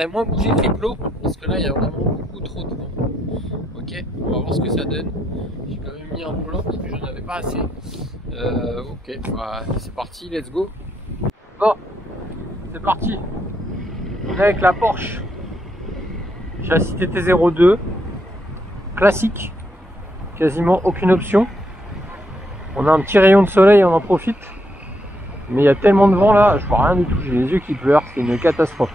faudrait moins bouger que les plots, parce que là il y a vraiment beaucoup trop de vent. Ok, on va voir ce que ça donne. J'ai quand même mis un plat parce que j'en avais pas assez. Ok, bah, c'est parti, let's go. Bon, c'est parti. On est avec la Porsche châssis TT02, classique, quasiment aucune option. On a un petit rayon de soleil, on en profite. Mais il y a tellement de vent là, je vois rien du tout, j'ai les yeux qui pleurent, c'est une catastrophe.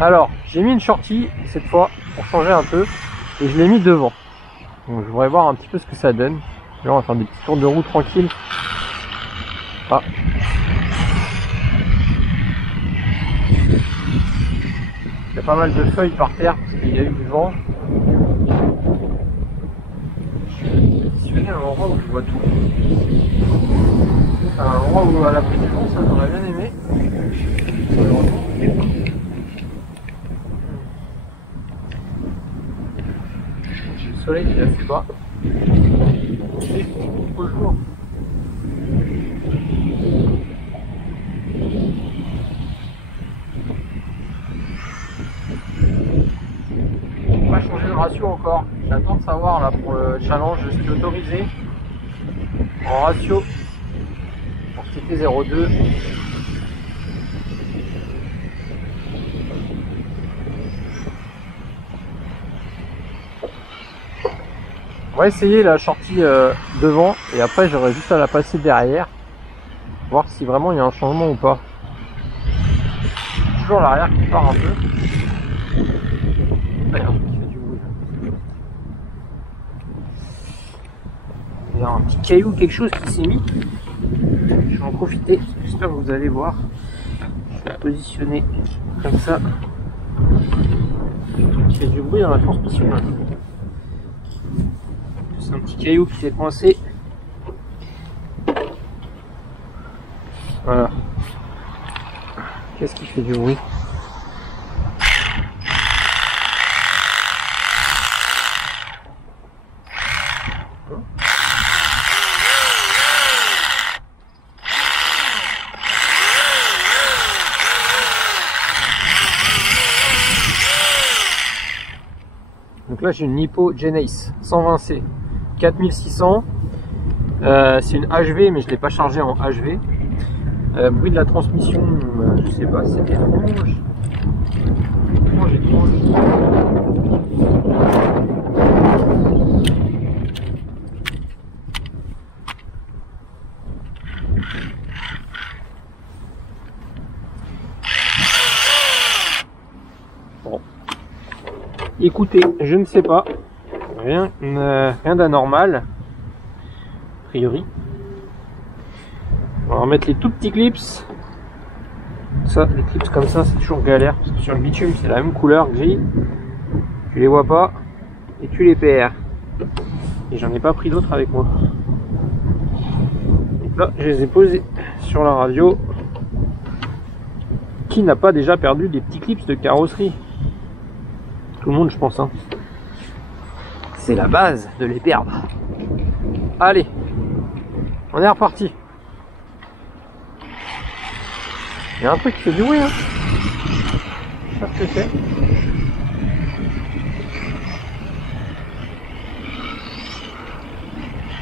Alors, j'ai mis une shorty cette fois pour changer un peu et je l'ai mis devant. Donc je voudrais voir un petit peu ce que ça donne. Là, on va faire des petits tours de roue tranquilles. Ah. Il y a pas mal de feuilles par terre parce qu'il y a eu du vent. Si il y a un endroit où je vois tout. C'est un endroit où à la prise du vent, ça j'aurais bien aimé. Le soleil il est assez bas. C'est beau jour. On va changer le ratio encore. J'attends de savoir là pour le challenge, je suis autorisé en ratio pour TT02. On va essayer la sortie devant et après j'aurai juste à la passer derrière, voir si vraiment il y a un changement ou pas. Toujours l'arrière qui part un peu. Il y a un petit caillou, quelque chose qui s'est mis. Je vais en profiter, j'espère que vous allez voir. Je vais positionner comme ça. Il fait du bruit dans la transmission là. C'est un petit caillou qui s'est coincé. Voilà. Qu'est-ce qui fait du bruit? Donc là j'ai une Nippo Genesis 120C 4600. C'est une HV mais je ne l'ai pas chargée en HV. Bruit de la transmission, je sais pas, c'est étrange. Bon. Écoutez, je ne sais pas. Rien d'anormal. A priori. On va remettre les tout petits clips. Ça, les clips comme ça, c'est toujours galère. Parce que sur le bitume, c'est la même couleur gris. Tu les vois pas. Et tu les perds. Et j'en ai pas pris d'autres avec moi. Donc là, je les ai posés sur la radio. Qui n'a pas déjà perdu des petits clips de carrosserie? Tout le monde, je pense. Hein. C'est la base de les perdre. Allez, on est reparti. Il y a un truc qui fait du bruit. Hein. Je sais pas ce que c'est.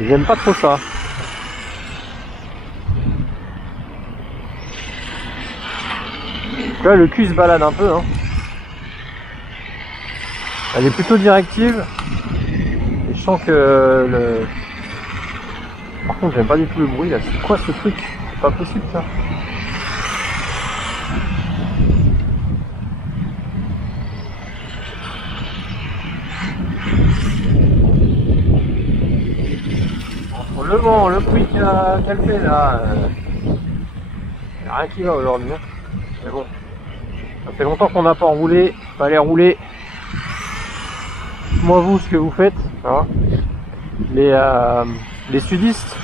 J'aime pas trop ça. Là, le cul se balade un peu. Hein. Elle est plutôt directive. Et je sens que le... Par contre, j'aime pas du tout le bruit là. C'est quoi ce truc? C'est pas possible ça. Entre le vent, le bruit qu'elle fait là, il n'y a rien qui va aujourd'hui. Hein. Mais bon, ça fait longtemps qu'on n'a pas roulé. Fallait rouler. Moi vous ce que vous faites, hein. Les sudistes,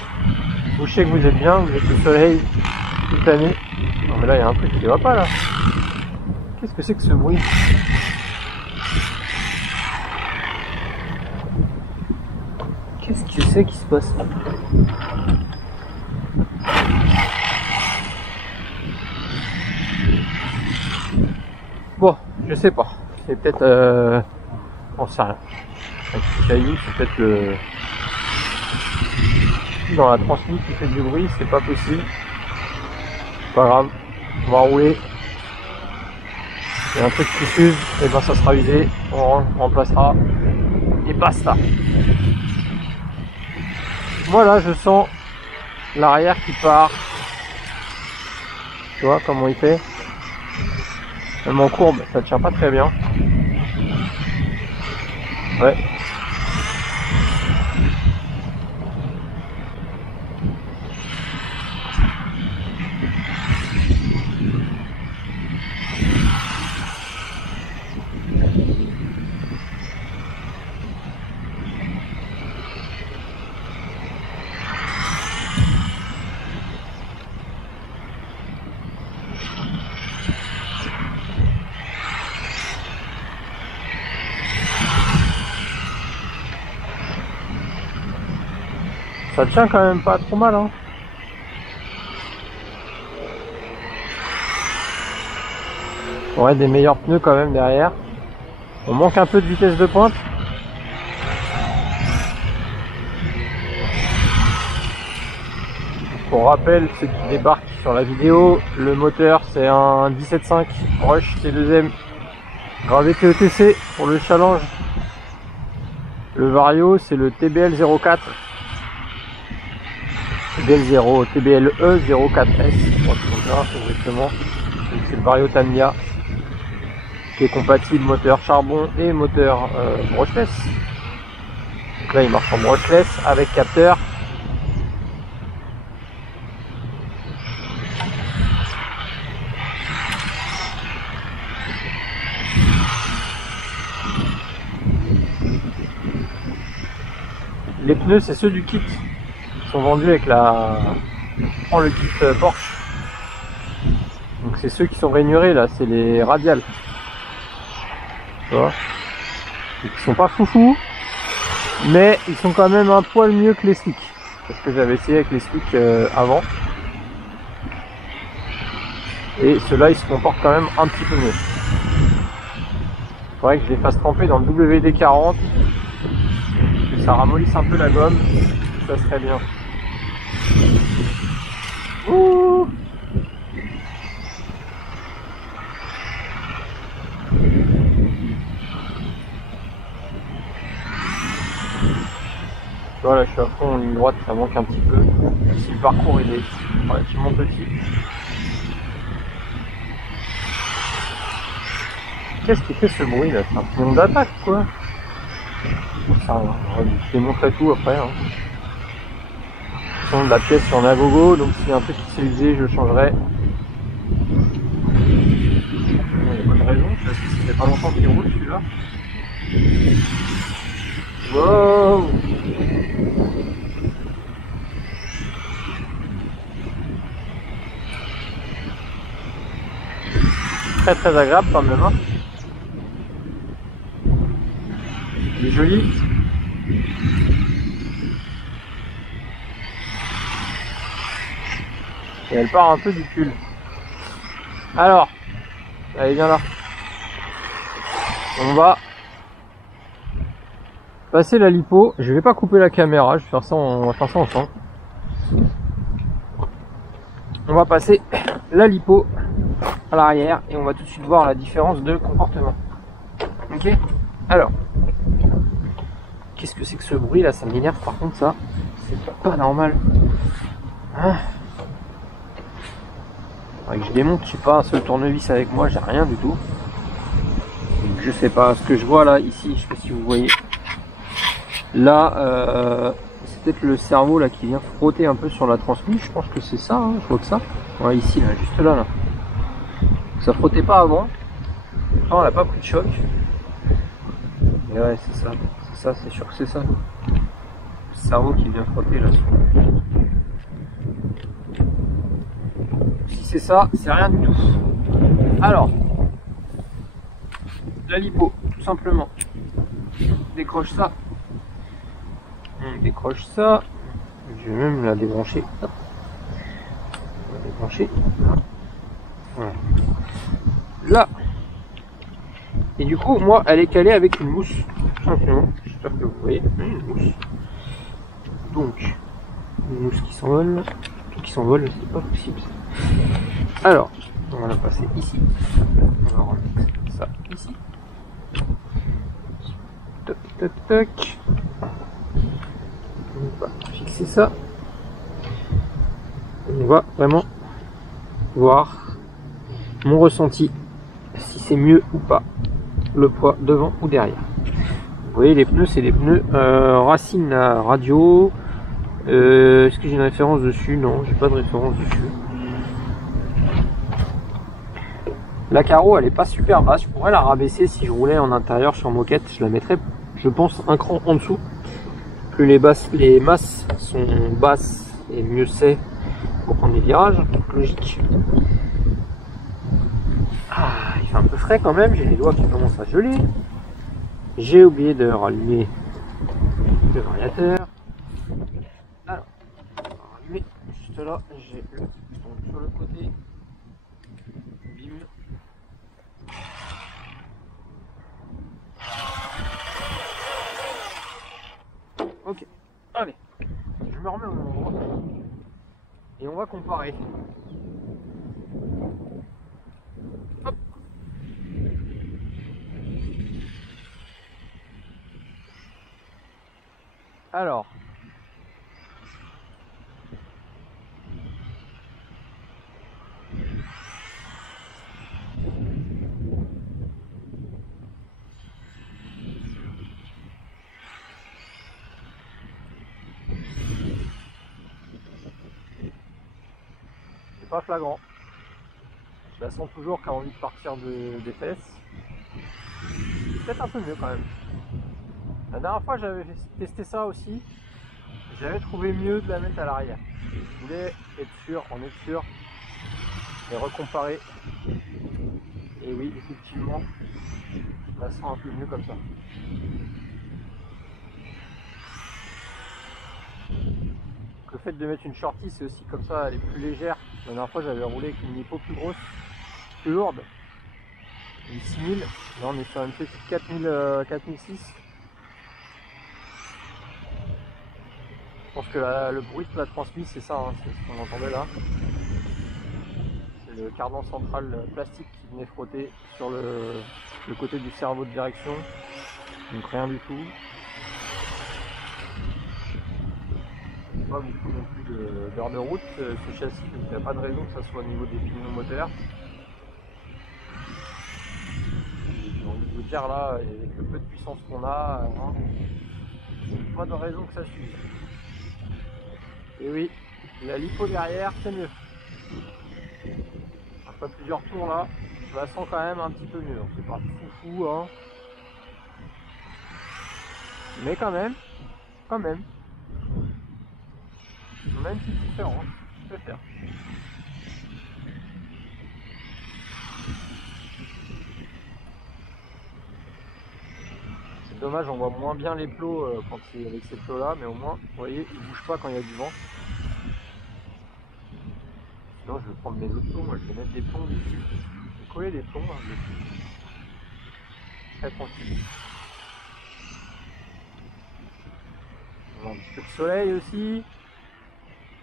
vous savez que vous êtes bien, vous êtes au soleil toute l'année. Non mais là il y a un truc qui va pas là. Qu'est-ce que c'est que ce bruit? Qu'est-ce que c'est qui se passe? Bon, je sais pas. C'est peut-être... on sait rien. Avec ce caillou, c'est peut-être le... dans la transmise qui fait du bruit, c'est pas possible. Pas grave. On va rouler. Il y a un truc qui s'use, et ben ça sera usé. On remplacera. Et basta. Voilà, je sens l'arrière qui part. Tu vois comment il fait? Même en courbe, ça tient pas très bien. Ouais. Ça tient quand même pas trop mal, hein. Ouais, des meilleurs pneus quand même derrière. On manque un peu de vitesse de pointe. Pour rappel, ceux qui débarquent sur la vidéo, le moteur c'est un 17.5 Rush T2M gravé TETC pour le challenge. Le Vario c'est le TBL 04. TBL0, TBLE 04S, exactement. C'est le Vario Tamiya qui est compatible moteur charbon et moteur brushless. Donc là il marche en brushless avec capteur. Les pneus c'est ceux du kit. Sont vendus avec la... On prend le kit Porsche. Donc c'est ceux qui sont rainurés là, c'est les radiales. Tu vois, ils sont pas foufou, mais ils sont quand même un poil mieux que les slicks. Parce que j'avais essayé avec les slicks avant. Et ceux-là ils se comportent quand même un petit peu mieux. Il faudrait que je les fasse tremper dans le WD-40. Que ça ramollisse un peu la gomme. Ça serait bien. Ouh. Voilà, je suis à fond en ligne droite, ça manque un petit peu. Si le parcours il est relativement petit. Qu'est-ce qui fait ce bruit là? C'est un pneu d'attaque quoi. Ça, on va démontrer tout après. Hein. De la pièce sur Nagogo, donc s'il y a un truc qui s'est usé, je le changerai. Il y a bonne raison, parce que ça fait pas longtemps qu'il roule celui-là. Wow. Très très agréable quand même. Hein. Il est joli. Et elle part un peu du cul. Alors, allez viens là. On va passer la lipo. Je vais pas couper la caméra, je vais faire ça, on va faire ça ensemble. On va passer la lipo à l'arrière et on va tout de suite voir la différence de comportement. Ok? Alors, qu'est-ce que c'est que ce bruit là? Ça m'énerve par contre ça. C'est pas normal. Hein? Que je démonte, je sais pas, un seul tournevis avec moi, j'ai rien du tout. Donc, je sais pas, ce que je vois là, ici, je sais pas si vous voyez. Là, c'est peut-être le cerveau là qui vient frotter un peu sur la transmission, je pense que c'est ça, hein, je vois que ça. Ouais, ici, là, juste là, là. Ça frottait pas avant. Ah, on n'a pas pris de choc. Mais ouais, c'est ça, c'est sûr que c'est ça. Le cerveau qui vient frotter là. Si c'est ça, c'est rien du tout. Alors, la lipo, tout simplement. Décroche ça. On décroche ça. Je vais même la débrancher. Hop. On va débrancher. Voilà. Là, Et du coup, moi, elle est calée avec une mousse. Simplement, j'espère que vous voyez, une mousse. Donc, une mousse qui s'envole. Tout qui s'envole, c'est pas possible. Alors, on va la passer ici. On va remettre ça ici. Toc, toc, toc. On va fixer ça. On va vraiment voir mon ressenti, si c'est mieux ou pas, le poids devant ou derrière. Vous voyez, les pneus, c'est des pneus Racine Radio. Est-ce que j'ai une référence dessus? Non, j'ai pas de référence dessus. La carreau, elle est pas super basse. Je pourrais la rabaisser si je roulais en intérieur sur moquette. Je la mettrais, je pense, un cran en dessous. Plus les masses sont basses et mieux c'est pour prendre les virages. Donc logique. Ah, il fait un peu frais quand même. J'ai les doigts qui commencent à geler. J'ai oublié de rallumer le variateur. Alors, on va rallumer juste là. J'ai le piston sur le côté. Bim. Ok, allez, je me remets au même endroit et on va comparer. Hop. Alors, c'est pas flagrant. Je la sens toujours quand a envie de partir des fesses. Peut-être un peu mieux quand même. La dernière fois j'avais testé ça aussi. J'avais trouvé mieux de la mettre à l'arrière. Je voulais être sûr, en être sûr et recomparer. Et oui, effectivement, je la sens un peu mieux comme ça. Le fait de mettre une shorty, c'est aussi comme ça, elle est plus légère. La dernière fois, j'avais roulé avec une hippo plus grosse, plus lourde, une 6000. Là, on est sur une petite 4006. Je pense que le bruit que l'a transmis, c'est ça, hein, c'est ce qu'on entendait là. C'est le cardan central plastique qui venait frotter sur le côté du cerveau de direction. Donc rien du tout. Pas beaucoup non plus d'heures de route ce châssis, donc il n'y a pas de raison que ça soit au niveau des pneus moteurs. J'ai envie de vous dire là, avec le peu de puissance qu'on a, hein, pas de raison que ça suive. Et oui, la lipo derrière, c'est mieux. Après plusieurs tours là, je la sens quand même un petit peu mieux. C'est pas foufou, hein. Mais quand même, on a une petite différence, je peux faire. C'est dommage, on voit moins bien les plots quand c'est avec ces plots là, mais au moins, vous voyez, ils ne bougent pas quand il y a du vent. Sinon, je vais prendre mes autres plombs, moi je vais mettre des plombs dessus. Je vais coller des plombs dessus. Très tranquille. On a un petit peu de soleil aussi.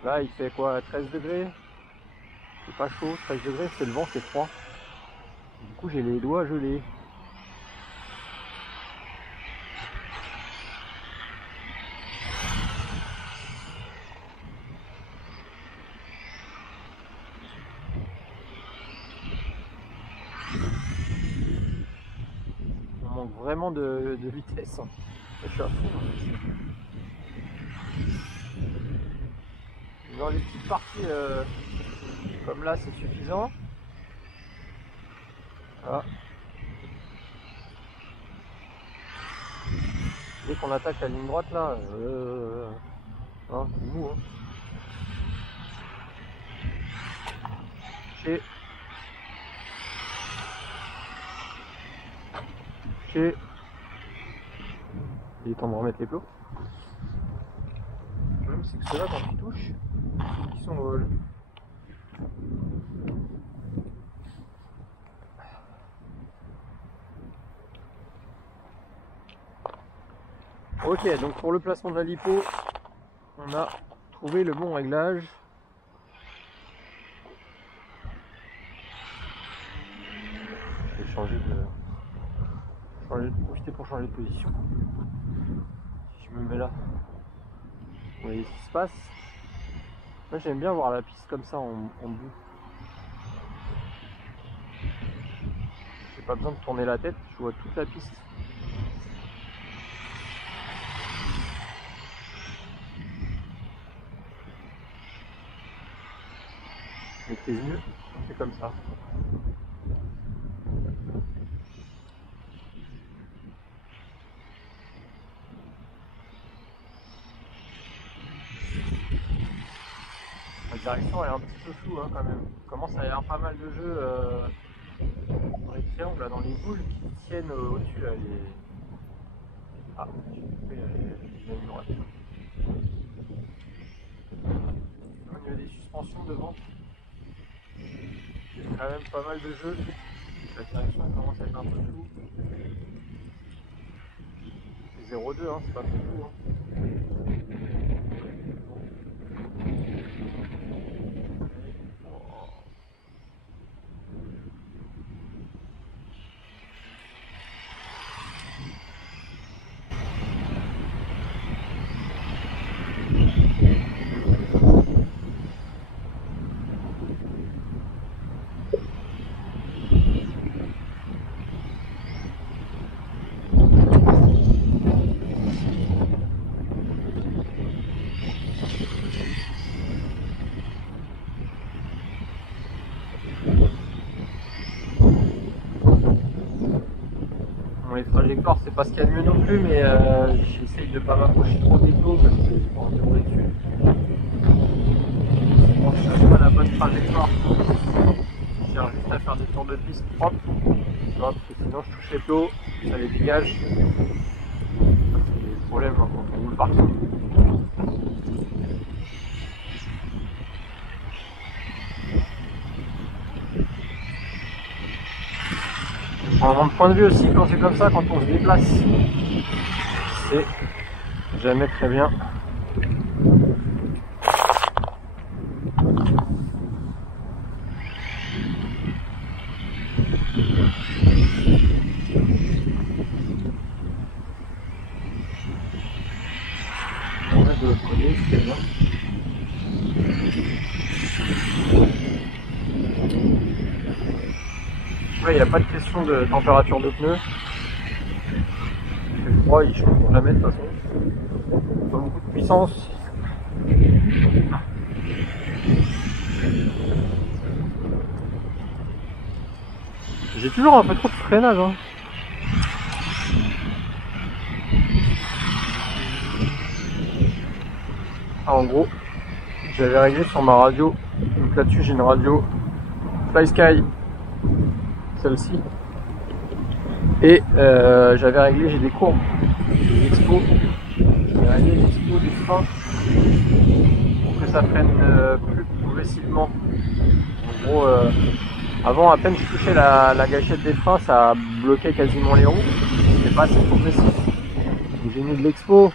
Là, il fait quoi, 13 degrés? C'est pas chaud, 13 degrés, c'est le vent, c'est froid. Du coup, j'ai les doigts gelés. On manque vraiment de vitesse. Je suis à fond. Dans les petites parties comme là, c'est suffisant. Voilà. Dès qu'on attaque la ligne droite là, hein, c'est mou. Hein. Il est temps de remettre les plots. Le problème c'est que ceux-là quand ils touchent, ils s'envolent. Ok, donc pour le placement de la lipo, on a trouvé le bon réglage. Je vais profiter pour changer de position. Si je me mets là, vous voyez ce qui se passe. Moi j'aime bien voir la piste comme ça en bout. J'ai pas besoin de tourner la tête, je vois toute la piste. Avec tes yeux, c'est comme ça. La direction elle est un petit peu floue quand même. Il commence à y avoir pas mal de jeux dans les triangles, là, dans les boules qui tiennent au-dessus. Ah, j'ai coupé la ligne droite. Au niveau des suspensions devant, il y a quand même pas mal de jeux. La direction commence à être un peu floue. C'est 0,2, c'est pas flou. Les trajectoires c'est pas ce qu'il y a de mieux non plus, mais j'essaye de pas m'approcher trop des clos parce que j'ai pas envie de rouler dessus. Bon, je cherche pas la bonne trajectoire, je cherche juste à faire des tours de piste propres, tu vois, parce que sinon je touche les plots, ça les dégage. C'est des problèmes quand on roule partout. Changement de point de vue aussi quand c'est comme ça, quand on se déplace, c'est jamais très bien. On va de l'autre côté, c'est bien. Il n'y a pas de question de température de pneus. Il fait froid, ils ne changeront jamais de toute façon. Pas beaucoup de puissance. J'ai toujours un peu trop de freinage. Ah, en gros, j'avais réglé sur ma radio. Donc là-dessus, j'ai une radio FlySky. Celle-ci. Et j'avais réglé, j'ai des courbes, des expos. J'avais réglé l'expo des freins pour que ça freine plus progressivement. En gros, avant, à peine je touchais la gâchette des freins, ça bloquait quasiment les roues. C'était pas assez progressif. Donc j'ai mis de l'expo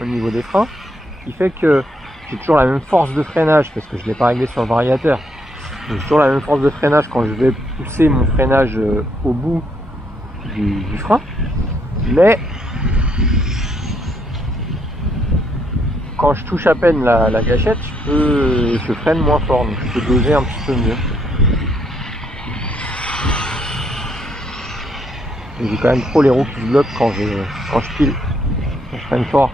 au niveau des freins, ce qui fait que j'ai toujours la même force de freinage parce que je ne l'ai pas réglé sur le variateur. J'ai toujours la même force de freinage quand je vais pousser mon freinage au bout du frein, mais quand je touche à peine la gâchette, je freine moins fort, donc je peux doser un petit peu mieux. J'ai quand même trop les roues qui se bloquent quand je pile, je freine fort.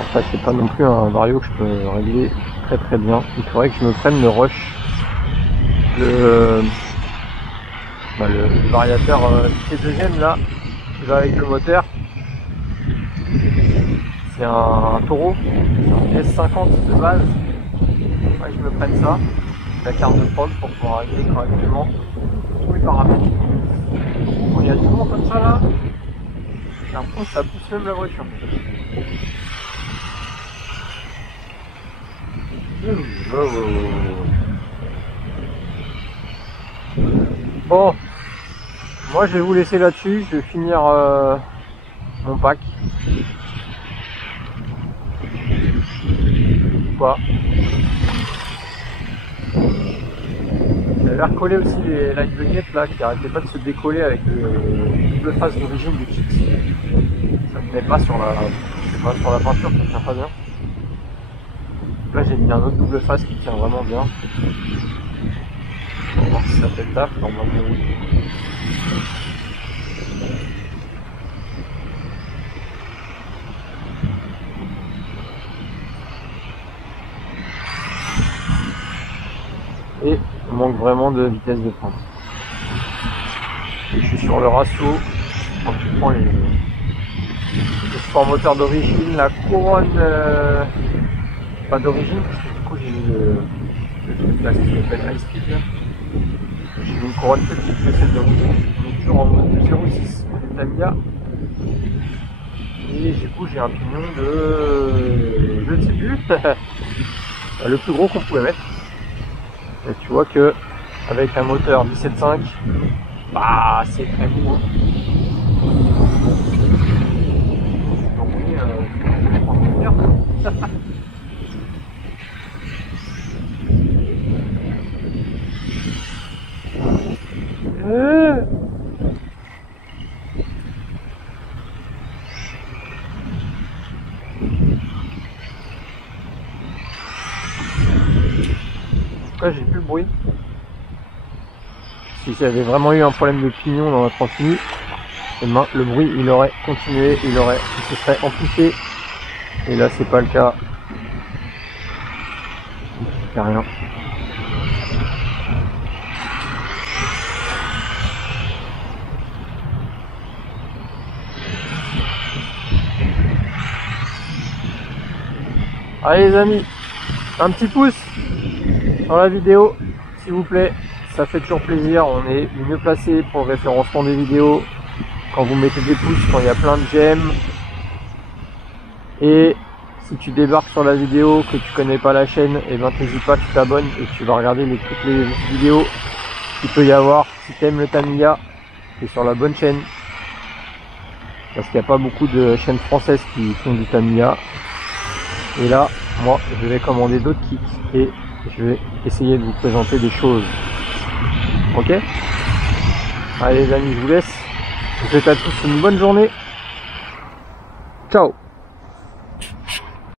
Après c'est pas non plus un vario que je peux régler très bien. Il faudrait que je me prenne le rush, le variateur T2 là, qui va avec le moteur. C'est un taureau, un S50 de base. Il faudrait que je me prenne ça, la carte de prog pour pouvoir régler correctement tous les paramètres. Quand il y a du vent comme ça là, j'ai l'impression que ça pousse même la voiture. Bon, Moi je vais vous laisser là-dessus, je vais finir mon pack. Ou pas. J'avais recollé aussi les light buckets là qui arrêtaient pas de se décoller avec le double face d'origine du kit. Ça tenait pas sur la, je sais pas, sur la peinture, ça tient pas bien. Là j'ai mis un autre double face qui tient vraiment bien. On va voir si ça fait le taf, normalement oui. Et il manque vraiment de vitesse de pointe. Et je suis sur le ratio, quand tu prends le sport moteur d'origine, la couronne, pas d'origine, parce que du coup j'ai mis le truc là qui s'appelle High Speed là. J'ai mis une couronne plus petite que celle d'origine, on est toujours en mode 0,6 de Tamiya. Et du coup j'ai un pignon de, je ne sais plus, le plus gros qu'on pouvait mettre. Et tu vois que avec un moteur 17.5, bah c'est très beau. Hein. Donc oui, je vais prendre mon verre. Pourquoi j'ai plus le bruit? Si j'avais vraiment eu un problème de pignon dans la transmis, le bruit il aurait continué, il se serait amplifié. Et là c'est pas le cas. Il n'y a rien. Allez les amis, un petit pouce dans la vidéo s'il vous plaît, ça fait toujours plaisir. On est mieux placé pour le référencement des vidéos quand vous mettez des pouces, quand il y a plein de j'aime. Et si tu débarques sur la vidéo, que tu connais pas la chaîne, et ben n'hésite pas, tu t'abonnes et tu vas regarder toutes les vidéos qu'il peut y avoir. Si tu aimes le Tamiya, tu es sur la bonne chaîne, parce qu'il n'y a pas beaucoup de chaînes françaises qui font du Tamiya. Et là, moi, je vais commander d'autres kits et je vais essayer de vous présenter des choses. Ok? Allez les amis, je vous laisse. Je vous souhaite à tous une bonne journée. Ciao!